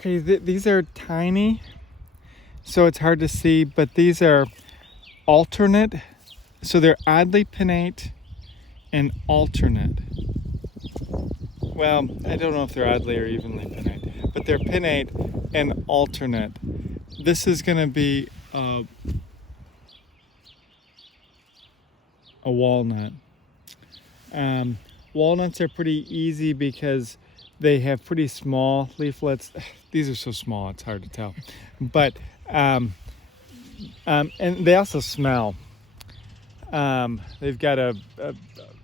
Okay, these are tiny, so it's hard to see, but these are alternate. So they're oddly pinnate and alternate. Well, I don't know if they're oddly or evenly pinnate, but they're pinnate and alternate. This is going to be a walnut. Walnuts are pretty easy because they have pretty small leaflets. These are so small, it's hard to tell. But, and they also smell. They've got a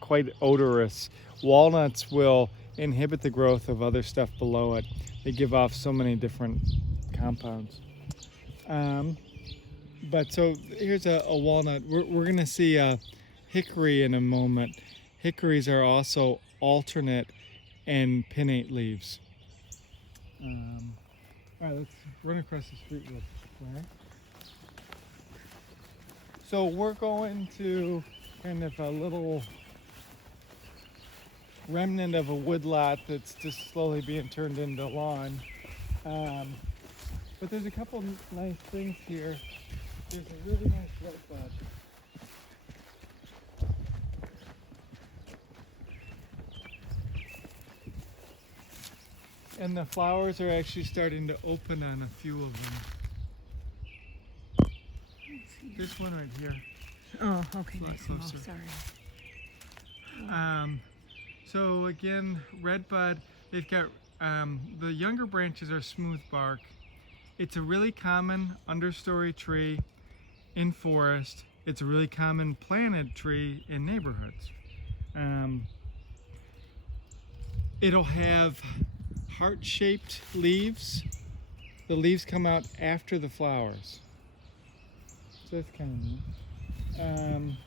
quite odorous. Walnuts will inhibit the growth of other stuff below it. They give off so many different compounds. But so here's a walnut. We're going to see a hickory in a moment. Hickories are also alternate and pinnate leaves. All right, let's run across the street real quick. So we're going to kind of a little remnant of a woodlot that's just slowly being turned into lawn. But there's a couple nice things here. There's a really nice redbud. And the flowers are actually starting to open on a few of them. This one right here. Oh, okay, It's a lot nice. Oh, closer. sorry. So again, redbud, they've got, the younger branches are smooth bark. It's a really common understory tree in forest. It's a really common planted tree in neighborhoods. It'll have heart-shaped leaves. The leaves come out after the flowers. So that's kind of neat.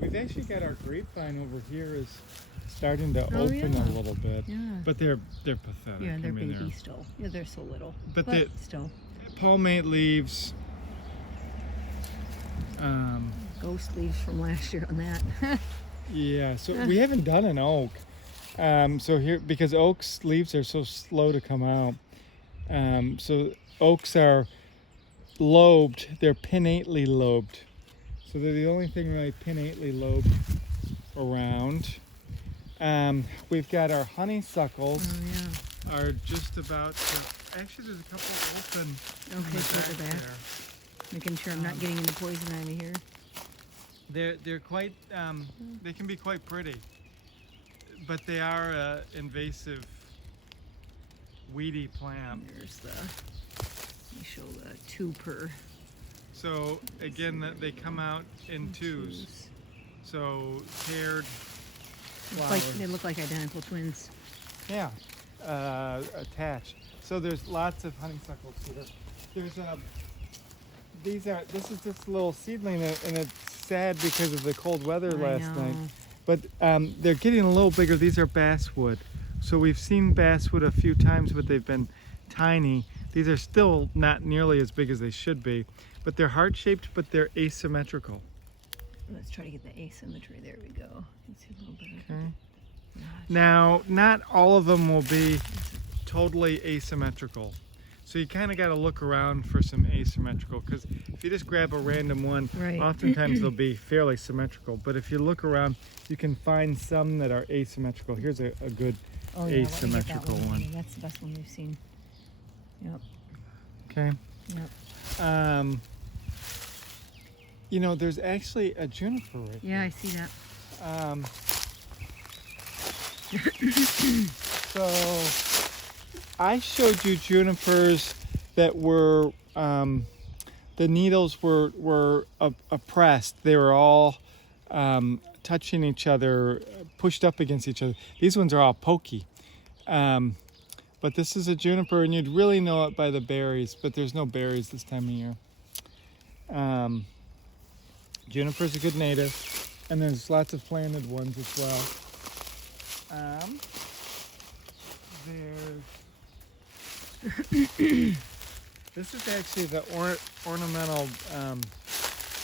We've actually got our grapevine over here is starting to open a little bit. Yeah. But they're pathetic. Yeah, they're I mean, baby still. Yeah, they're so little. But still. Palmate leaves. Ghost leaves from last year on that. Yeah, so we haven't done an oak. So here, because oaks leaves are so slow to come out. So oaks are lobed, they're pinnately lobed. So they're the only thing really pinnately lobed around. We've got our honeysuckles are just about to, actually there's a couple open. Okay, further back. Making sure I'm not getting into poison ivy here. They're quite, they can be quite pretty, but they are invasive, weedy plant. There's the, let me show the two per. So again, they come out in twos. So paired flowers. They look like identical twins. Yeah, attached. So there's lots of honeysuckles here. There's this is just a little seedling, and it's sad because of the cold weather last night. But they're getting a little bigger. These are basswood. So we've seen basswood a few times, but they've been tiny. These are still not nearly as big as they should be, but they're heart-shaped, but they're asymmetrical. Let's try to get the asymmetry. There we go. You can see a little bit. Okay. Now, not all of them will be totally asymmetrical. So you kind of got to look around for some asymmetrical, because if you just grab a random one, oftentimes they'll be fairly symmetrical. But if you look around, you can find some that are asymmetrical. Here's a good asymmetrical one. That's the best one we've seen. Yep. Okay. Yep. You know, there's actually a juniper right Yeah, there. I see that. So I showed you junipers that were, the needles were oppressed. They were all touching each other, pushed up against each other. These ones are all pokey. But this is a juniper, and you'd really know it by the berries, but there's no berries this time of year. Juniper's a good native, and there's lots of planted ones as well. This is actually the ornamental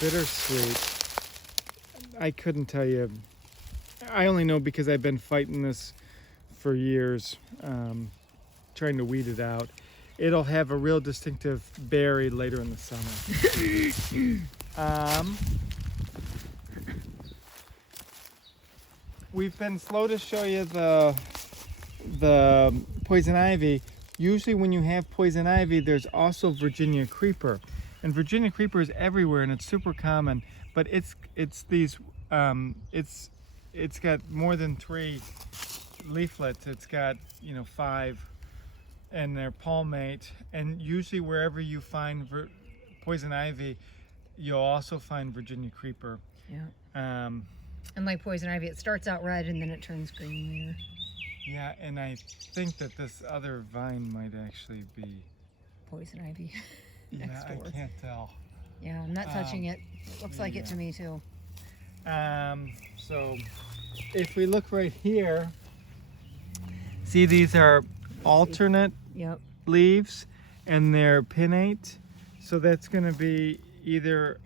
bittersweet. I couldn't tell you. I only know because I've been fighting this for years, trying to weed it out. it'll have a real distinctive berry later in the summer. We've been slow to show you the poison ivy. Usually when you have poison ivy, there's also Virginia creeper. And Virginia creeper is everywhere and it's super common, but it's got more than 3 leaflets. It's got, 5, and they're palmate. And usually wherever you find poison ivy, you'll also find Virginia creeper. Yeah. And like poison ivy, it starts out red and then it turns green later. Yeah, and I think that this other vine might actually be Poison ivy. yeah, Next door. I can't tell. Yeah, I'm not touching it. It looks like it to me too. So if we look right here, see these are alternate Yep. leaves and they're pinnate. So that's going to be either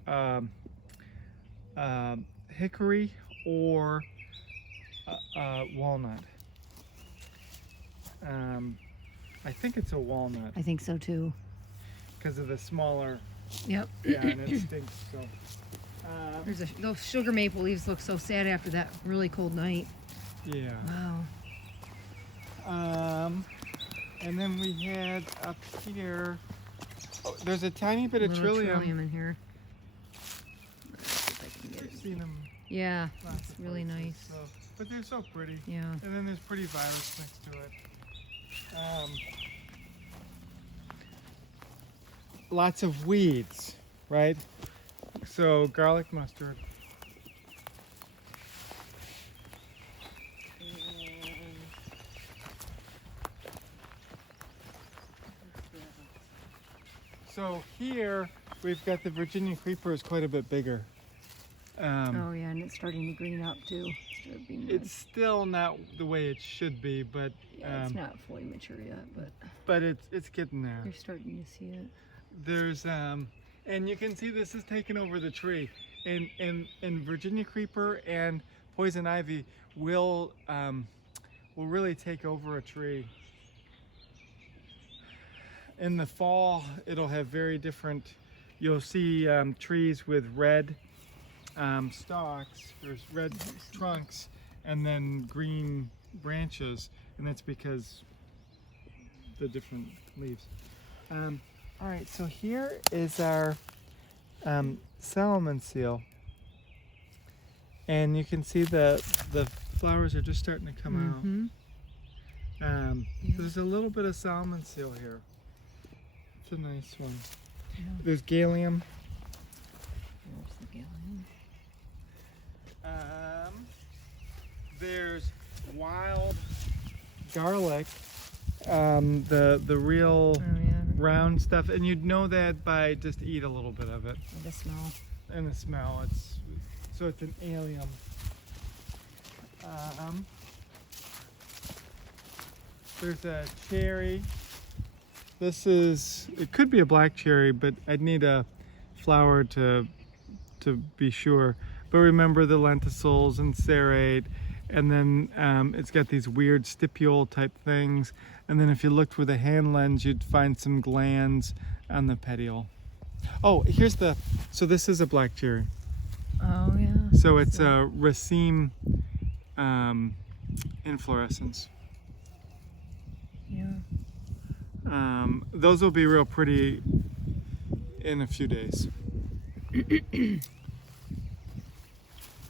hickory or walnut. I think it's a walnut I think so too. because of the smaller, Yep. yeah, and it stinks. So, Those sugar maple leaves look so sad after that really cold night. yeah. Wow. And then we had up here, there's a tiny bit of Little trillium. in here. Let's see if I can get I've it. seen them. Yeah, Lots it's of really places, nice. so, but they're so pretty. Yeah. And then there's pretty violets next to it. Lots of weeds, right? So garlic mustard. So here we've got the Virginia creeper is quite a bit bigger. Oh yeah, and it's starting to green up too. Start being red. It's still not the way it should be, but Yeah, it's not fully mature yet, but it's getting there. you're starting to see it. There's and you can see this is taking over the tree, and Virginia creeper and poison ivy will really take over a tree. In the fall, it'll have very different. You'll see trees with red stalks, there's red trunks, and then green branches, and that's because the different leaves. All right, so here is our salmon seal, and you can see the flowers are just starting to come out. There's a little bit of salmon seal here. It's a nice one. Yeah. There's gallium. There's the galleon. There's wild garlic, the real Oh yeah. round stuff, and you'd know that by just eat a little bit of it. The smell. And the smell, it's an allium. There's a cherry. It could be a black cherry, but I'd need a flower to be sure. But remember the lenticels and serrate, and then it's got these weird stipule type things. And then if you looked with a hand lens, you'd find some glands on the petiole. Oh, so this is a black cherry. Oh yeah. So it's a raceme inflorescence. Yeah. Those will be real pretty in a few days.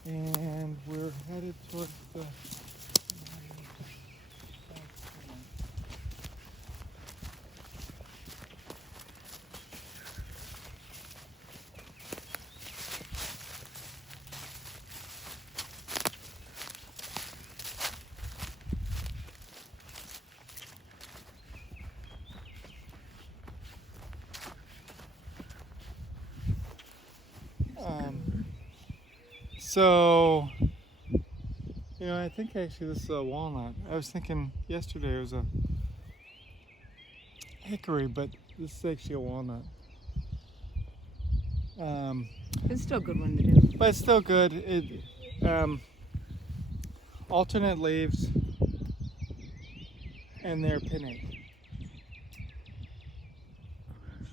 And we're headed towards the so, I think actually this is a walnut. I was thinking yesterday it was a hickory, but this is actually a walnut. It's still a good one to do. But it's still good. Alternate leaves, and they're pinnate.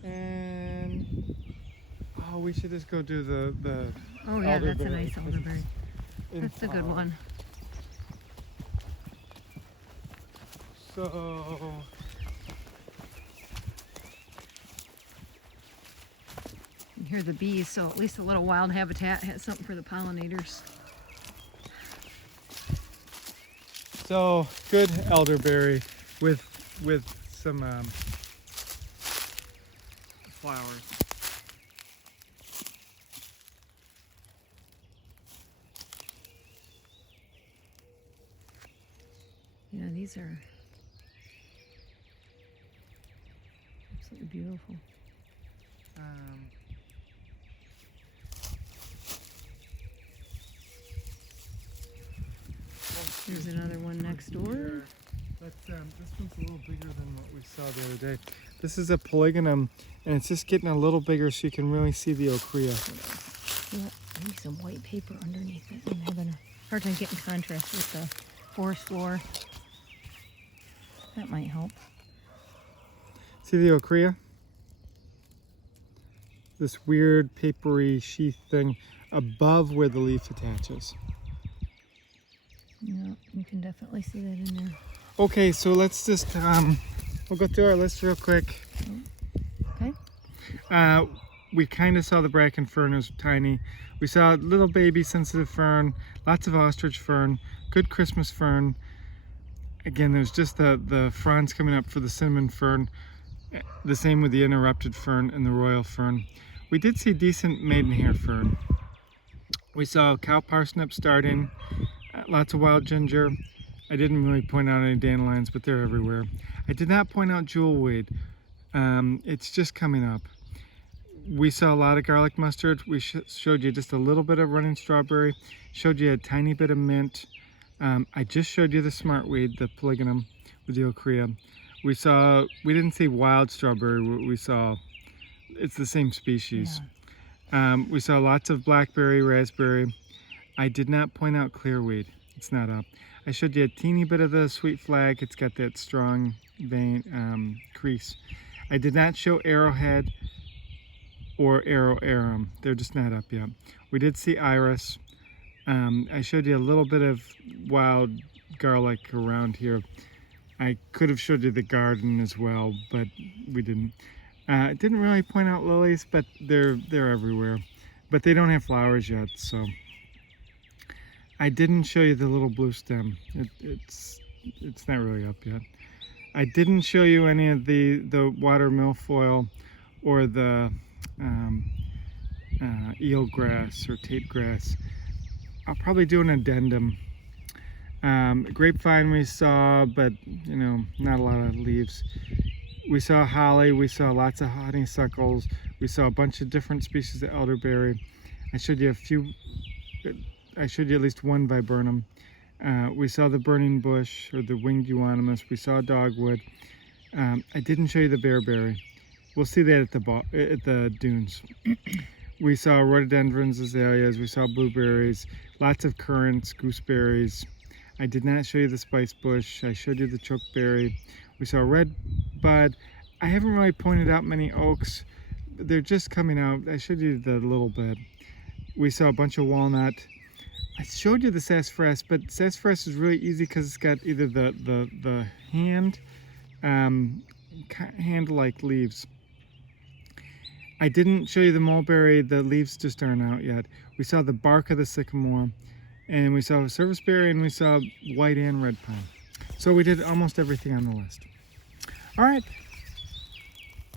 And oh, we should just go do the Oh yeah, that's a elderberry, nice 'cause elderberry. it's in That's a good flower. one. So You hear the bees, so at least a little wild habitat has something for the pollinators. so good elderberry with some flowers. Yeah, these are absolutely beautiful. Here's another one next door. But this one's a little bigger than what we saw the other day. This is a polygonum, and it's just getting a little bigger so you can really see the ochrea. Yeah, maybe some white paper underneath it. I'm having a hard time getting contrast with the forest floor. That might help. See the ochrea? This weird papery sheath thing above where the leaf attaches. Yeah, you can definitely see that in there. Okay, so let's just we'll go through our list real quick. Okay. We kind of saw the bracken fern, it was tiny. We saw little baby sensitive fern, lots of ostrich fern, good Christmas fern. Again, there's just the fronds coming up for the cinnamon fern. The same with the interrupted fern and the royal fern. We did see decent maidenhair fern. We saw cow parsnip starting, lots of wild ginger. I didn't really point out any dandelions, but they're everywhere. I did not point out jewelweed. It's just coming up. We saw a lot of garlic mustard. We showed you just a little bit of running strawberry, showed you a tiny bit of mint. I just showed you the smartweed, the polygonum with the ochrea. We didn't see wild strawberry. We saw, it's the same species. Yeah. We saw lots of blackberry, raspberry. I did not point out clearweed. It's not up. I showed you a teeny bit of the sweet flag. It's got that strong vein crease. I did not show arrowhead or arrow arum. They're just not up yet. We did see iris. I showed you a little bit of wild garlic around here. I could have showed you the garden as well, but we didn't. I didn't really point out lilies, but they're everywhere. But they don't have flowers yet, so. I didn't show you the little blue stem. It's not really up yet. I didn't show you any of the water milfoil or the eelgrass or tape grass. I'll probably do an addendum. Grapevine we saw, but you know, not a lot of leaves. We saw holly, we saw lots of honeysuckles, we saw a bunch of different species of elderberry. I showed you at least one viburnum. We saw the burning bush or the winged euonymus. We saw dogwood. I didn't show you the bearberry. We'll see that at the dunes. We saw rhododendrons, azaleas. We saw blueberries, lots of currants, gooseberries. I did not show you the spice bush. I showed you the chokeberry. We saw red bud. I haven't really pointed out many oaks. They're just coming out. I showed you the little bit. We saw a bunch of walnut. I showed you the sassafras, but sassafras is really easy because it's got either the hand-like leaves. I didn't show you the mulberry. The leaves just aren't out yet. We saw the bark of the sycamore, and we saw serviceberry, and we saw white and red pine. So we did almost everything on the list. All right,